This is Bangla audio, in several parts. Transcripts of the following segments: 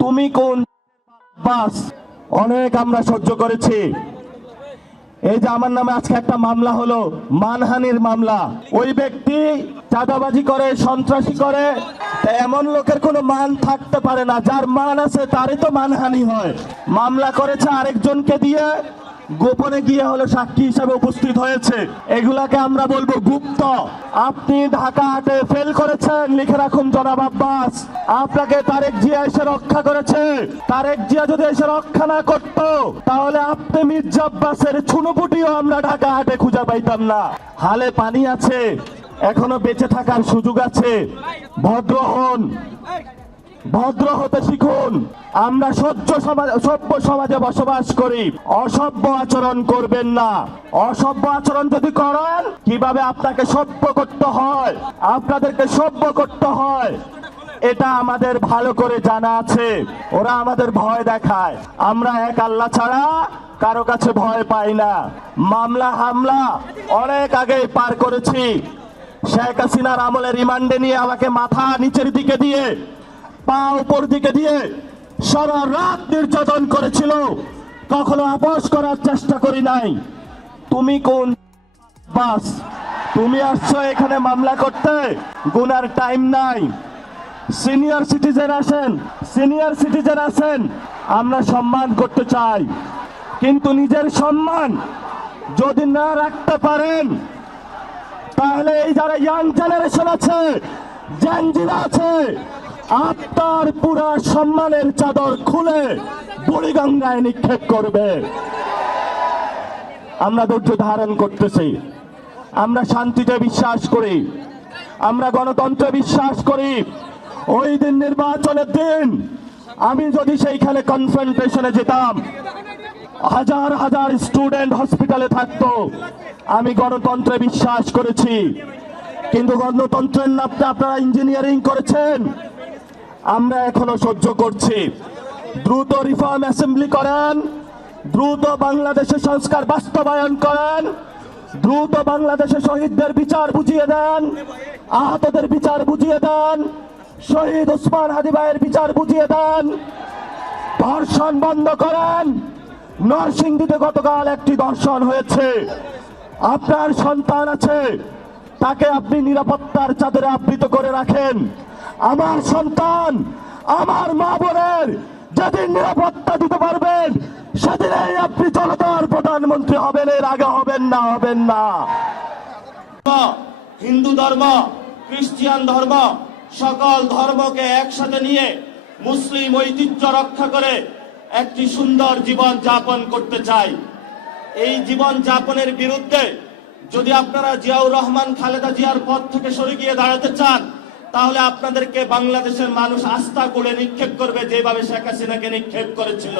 তুমি কোন বাস অনেক আমরা সহ্য করেছি। এই যে আমার নামে আজকে একটা মামলা হলো, মানহানির মামলা। ওই ব্যক্তি চাঁদাবাজি করে, সন্ত্রাসী করে, এমন লোকের কোনো মান থাকতে পারে না। যার মান আছে তারই তো মানহানি হয়। মামলা করেছে আরেকজনকে দিয়ে, গোপনে গিয়ে হলো সাক্ষী হিসাবে উপস্থিত হয়েছে। এগুলাকে আমরা বলবো গুপ্ত। আপনি ঢাকা হাটে ফেল করেছেন, লিখে রাখুন জনাব আব্বাস। আপনাকে তারেক জিয়া এসে রক্ষা করেছে। তারেক জিয়া যদি এসে রক্ষা না করত, তাহলে আপনি মির্জা আব্বাসের ছুনোপুটিও আমরা ঢাকা হাটে খুঁজে পাইতাম না। হালে পানি আছে, এখনো বেঁচে থাকার সুযোগ আছে। ভদ্র হন, ভদ্র হতে শিখুন। আমরা সভ্য সমাজে বসবাস করি। অসভ্য আচরণ করবেন না। অসভ্য আচরণ যদি করেন, কিভাবে আপনাকে সভ্য করতে হয়, আপনাদেরকে সভ্য করতে হয়, এটা আমাদের ভালো করে জানা আছে। ওরা আমাদের ভয় দেখায়, আমরা এক আল্লাহ ছাড়া কারো কাছে ভয় পাই না। মামলা হামলা অনেক আগে পার করেছি। শেখ হাসিনার আমলে রিমান্ডে নিয়ে আমাকে মাথা নিচের দিকে দিয়ে, পা উপর দিকে দিয়ে সারা রাত নির্যাতন করেছিল। কখনো আপোষ করার চেষ্টা করি নাই। তুমি কোন বাস? তুমি আসছো এখানে মামলা করতে? গুনার টাইম নাই। সিনিয়র সিটিজেন আসেন, সিনিয়র সিটিজেন আছেন, আমরা সম্মান করতে চাই। কিন্তু নিজের সম্মান যদি না রাখতে পারেন, তাহলে এই যারা ইয়াং জেনারেশন আছে, জেনজিরা আছে, আপনার পুরা সম্মানের চাদর খুলে বুড়িগঙ্গায় নিক্ষেপ করবে। আমরা ধৈর্য ধারণ করতেছি। আমরা শান্তিতে বিশ্বাস করি, আমরা গণতন্ত্রে বিশ্বাস করি। ওই দিন নির্বাচনের দিন আমি যদি সেইখানে কনফ্রন্টেশনে যেতাম, হাজার হাজার স্টুডেন্ট হসপিটালে থাকতো। আমি গণতন্ত্রে বিশ্বাস করেছি, কিন্তু গণতন্ত্রের নামে আপনারা ইঞ্জিনিয়ারিং করেছেন। আমরা এখনো সহ্য করছি। দ্রুত রিফর্ম অ্যাসেম্বলি করেন, দ্রুত বাংলাদেশে সংস্কার বাস্তবায়ন করেন, দ্রুত বাংলাদেশে শহীদদের বিচার বুঝিয়ে দেন, আহতদের বিচার বুঝিয়ে দেন, শহীদ ওসমান হাদি ভাইয়ের বিচার বুঝিয়ে দেন, ধর্ষণ বন্ধ করেন। নরসিংদীতে গতকাল একটি ধর্ষণ হয়েছে। আপনার সন্তান আছে, তাকে আপনি নিরাপত্তার চাদরে আবৃত করে রাখেন। আমার সন্তান, আমার মা বোনের যেদিন নিরাপত্তা দিতে পারবেন, সেদিনই আপনি জনতার প্রধানমন্ত্রী হবেন। এর আগে হবেন না, হবেন না। হিন্দু ধর্ম, খ্রিস্টান ধর্ম, সকল ধর্মকে একসাথে নিয়ে মুসলিম ঐতিহ্য রক্ষা করে একটি সুন্দর জীবন যাপন করতে চাই। এই জীবন যাপনের বিরুদ্ধে যদি আপনারা জিয়াউর রহমান, খালেদা জিয়ার পথ থেকে সরে গিয়ে দাঁড়াতে চান, তাহলে আপনাদেরকে বাংলাদেশের মানুষ আস্থা করে নিক্ষেপ করবে, যেভাবে শেখ হাসিনাকে নিক্ষেপ করেছিল।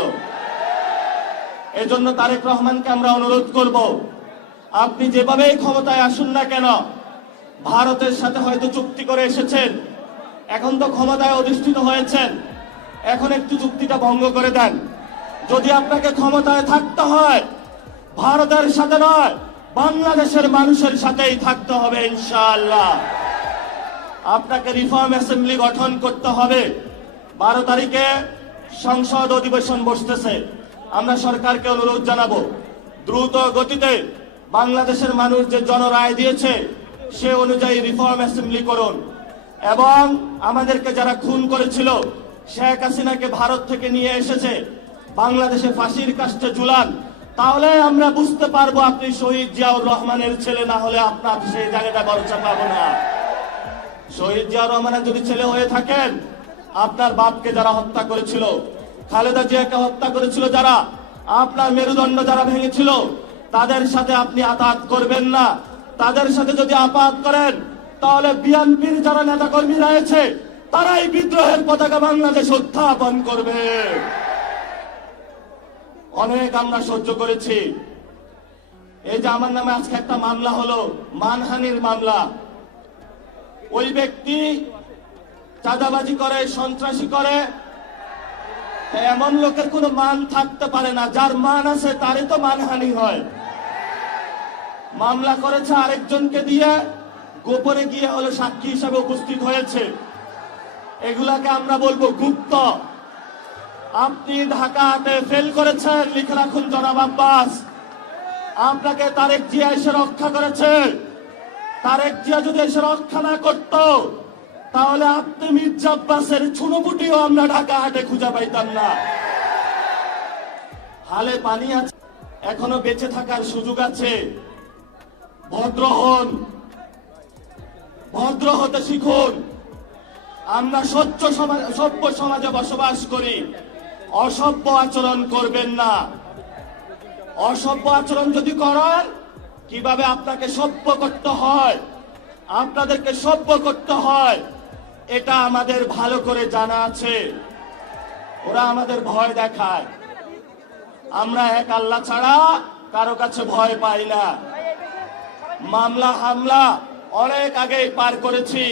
এজন্য তারেক রহমানকে আমরা অনুরোধ করব, আপনি যেভাবেই ক্ষমতায় আসুন না কেন, ভারতের সাথে হয়তো চুক্তি করে এসেছেন, এখন তো ক্ষমতায় অধিষ্ঠিত হয়েছেন, এখন একটু চুক্তিটা ভঙ্গ করে দেন। যদি আপনাকে ক্ষমতায় থাকতে হয়, ভারতের সাথে নয়, বাংলাদেশের মানুষের সাথেই থাকতে হবে ইনশাআল্লাহ। আপনাকে রিফর্ম অ্যাসেম্বলি গঠন করতে হবে। 12 তারিখে সংসদ অধিবেশন বসতেছে। আমরা সরকারকে অনুরোধ জানাবো, দ্রুত গতিতে বাংলাদেশের মানুষ যে জনরায় দিয়েছে সে অনুযায়ী রিফর্ম অ্যাসেম্বলি করুন। এবং আমাদেরকে যারা খুন করেছিল, শেখ হাসিনাকে ভারত থেকে নিয়ে এসেছে, বাংলাদেশে ফাঁসির কাস্টে ঝুলান। তাহলে আমরা বুঝতে পারবো আপনি শহীদ জিয়াউর রহমানের ছেলে, না হলে আপনার সেই জায়গাটা ভরসা পাবো না। শহীদ জিয়াউর রহমানের যদি ছেলে হয়ে থাকেন, আপনার বাপকে যারা হত্যা করেছিল, খালেদা জিয়াকে হত্যা করেছিল যারা, আপনার মেরুদণ্ড যারা ভেঙেছিল, তাদের সাথে আপনি আঘাত করবেন না। তাদের সাথে যদি আঘাত করেন, তাহলে বিএনপির যারা নেতাকর্মী রয়েছে, তারাই বিদ্রোহের পতাকা বাংলাদেশ উত্থাপন করবে। অনেক আমরা সহ্য করেছি। এই যে আমার নামে আজকে একটা মামলা হলো, মানহানির মামলা। ওই ব্যক্তি চাঁদাবাজি করে, সন্ত্রাসী করে, এমন লোকের কোনো মান থাকতে পারে না। যার মান আছে তারই তো মানহানি হয়। মামলা করেছে আরেকজনকে দিয়ে, গোপনে গিয়ে হলো সাক্ষী হিসাবে উপস্থিত হয়েছে। এগুলাকে আমরা বলবো গুপ্ত। আপনি ঢাকাতে ফেল করেছেন, লিখে রাখুন জনাব আব্বাস। আপনাকে তারেক জিয়া এসে রক্ষা করেছে। তারেক জিয়া যদি এসে রক্ষা না করত, তাহলে আপনি মির্জা আব্বাসের ছুনোপুটিও আমরা ঢাকা হাটে খুঁজে পাইতাম না। হালে পানি আছে, এখনো বেঁচে থাকার সুযোগ আছে। ভদ্র হন, ভদ্র হতে শিখুন। আমরা সভ্য সমাজে বসবাস করি। অসভ্য আচরণ করবেন না। অসভ্য আচরণ যদি করেন, কিভাবে আপনাকে সভ্য করতে হয়, আপনাদেরকে সভ্য করতে হয়, এটা আমাদের ভালো করে জানা আছে। ওরা আমাদের ভয় দেখায়। আমরা এক আল্লাহ ছাড়া কারো কাছে ভয় পাই না। মামলা হামলা অনেক আগেই পার করেছি।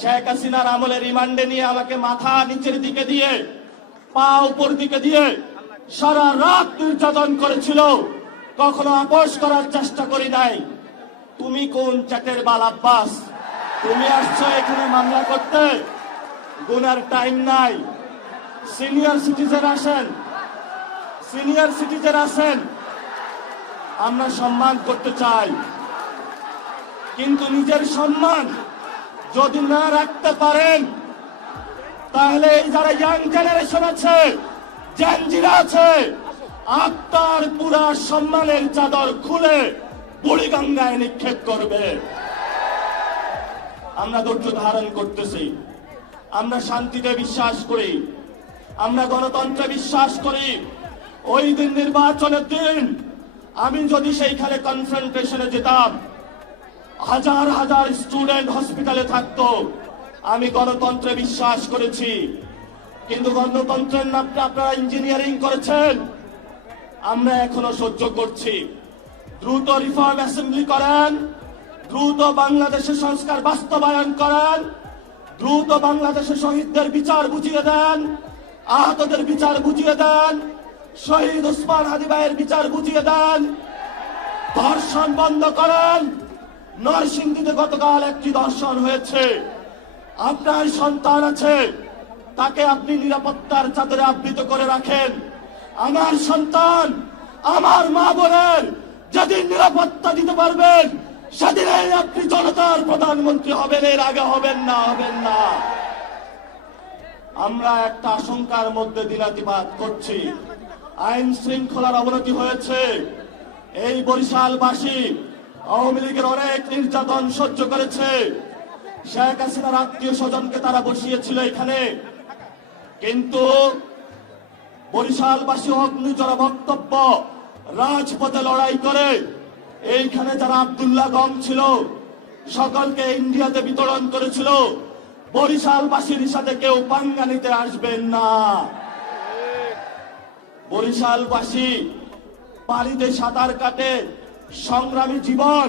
শেখ হাসিনার আমলে রিমান্ডে নিয়ে আমাকে মাথা নিচের দিকে দিয়ে, পা উপর দিকে দিয়ে সারা রাত নির্যাতন করেছিল। কখনো আপোষ করার চেষ্টা করি নাই। তুমি কোন চ্যাটের বাল আব্বাস? তুমি আসছো এখানে মামলা করতে? গুনার টাইম নাই। সিনিয়র সিটিজেন আসেন, সিনিয়র সিটিজেন আসেন। আমরা সম্মান করতে চাই, কিন্তু নিজের সম্মান যদি না রাখতে পারেন, তাহলে এই যারা ইয়াং জেনারেশন আছে, জেনজিরা আছে, আপনার পুরা সম্মানের চাদর খুলে বুড়িগঙ্গায় নিক্ষেপ করবে। আমরা ধৈর্য ধারণ করতেছি। আমরা শান্তিতে বিশ্বাস করি, আমরা গণতন্ত্রে বিশ্বাস করি। ওই দিন নির্বাচনের দিন আমি যদি সেইখানে কনফ্রন্টেশনে যেতাম, হাজার হাজার স্টুডেন্ট হসপিটালে থাকতো। আমি গণতন্ত্রে বিশ্বাস করেছি, কিন্তু গণতন্ত্রের নামে আপনারা ইঞ্জিনিয়ারিং করেছেন। আমরা এখনো সহ্য করছি। দ্রুত রিফর্ম অ্যাসেম্বলি করেন, দ্রুত বাংলাদেশের সংস্কার বাস্তবায়ন করেন, দ্রুত বাংলাদেশের শহীদদের বিচার বুঝিয়ে দেন, আহতদের বিচার বুঝিয়ে দেন, শহীদ ওসমান হাদি ভাইয়ের বিচার বুঝিয়ে দেন, ধর্ষণ বন্ধ করেন। নরসিংদীতে গতকাল একটি ধর্ষণ হয়েছে। আপনার সন্তান আছে, তাকে আপনি নিরাপত্তার চাদরে আবৃত করে রাখেন। আমার সন্তান, আমার মা বোনের যেদিন নিরাপত্তা দিতে পারবেন, সেদিনই আপনি জনতার প্রধানমন্ত্রী হবেন। এর আগে হবেন না, হবেন না। আমরা একটা আশঙ্কার মধ্যে দিনাতিপাত করছি। আইন শৃঙ্খলার অবনতি হয়েছে। এই বরিশালবাসী আওয়ামী লীগের অনেক নির্যাতন সহ্য করেছে। শেখ হাসিনার আত্মীয় স্বজনকে তারা বসিয়েছিল এখানে, কিন্তু বরিশালবাসী অগ্নিজরা বক্তব্য, রাজপথে লড়াই করে এইখানে যারা আব্দুল্লাহ গম ছিল সকলকে ইন্ডিয়াতে বিতরণ করেছিল। বরিশালবাসীর সাথে কেউ পাঙ্গা নিতে আসবেন না। বরিশালবাসী পানিতে সাঁতার কাটে, সংগ্রামী জীবন,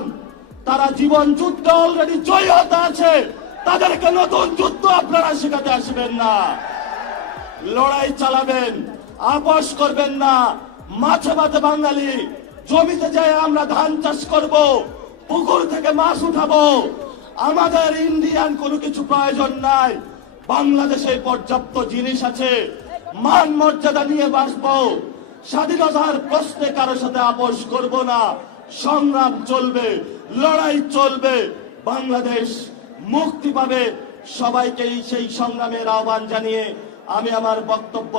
তারা জীবন যুদ্ধ অলরেডি জয়ী হতে আছে। তাদেরকে নতুন যুদ্ধ আপনারা শেখাতে আসবেন না। লড়াই চালাবেন, আপোষ করবেন না। মাছে ভাতে বাঙালি, জমিতে যায় আমরা ধান চাষ করব, পুকুর থেকে মাছ উঠাবো। আমাদের ইন্ডিয়ান কোনো কিছু প্রয়োজন নাই। বাংলাদেশে পর্যাপ্ত জিনিস আছে। মান মর্যাদা নিয়ে বাঁচবো। স্বাধীনতার প্রশ্নে কারো সাথে আপোষ করব না। সংগ্রাম চলবে, লড়াই চলবে। বাংলাদেশ মুক্তি পাবে। সবাইকে সেই সংগ্রামের আহ্বান জানিয়ে আমি আমার বক্তব্য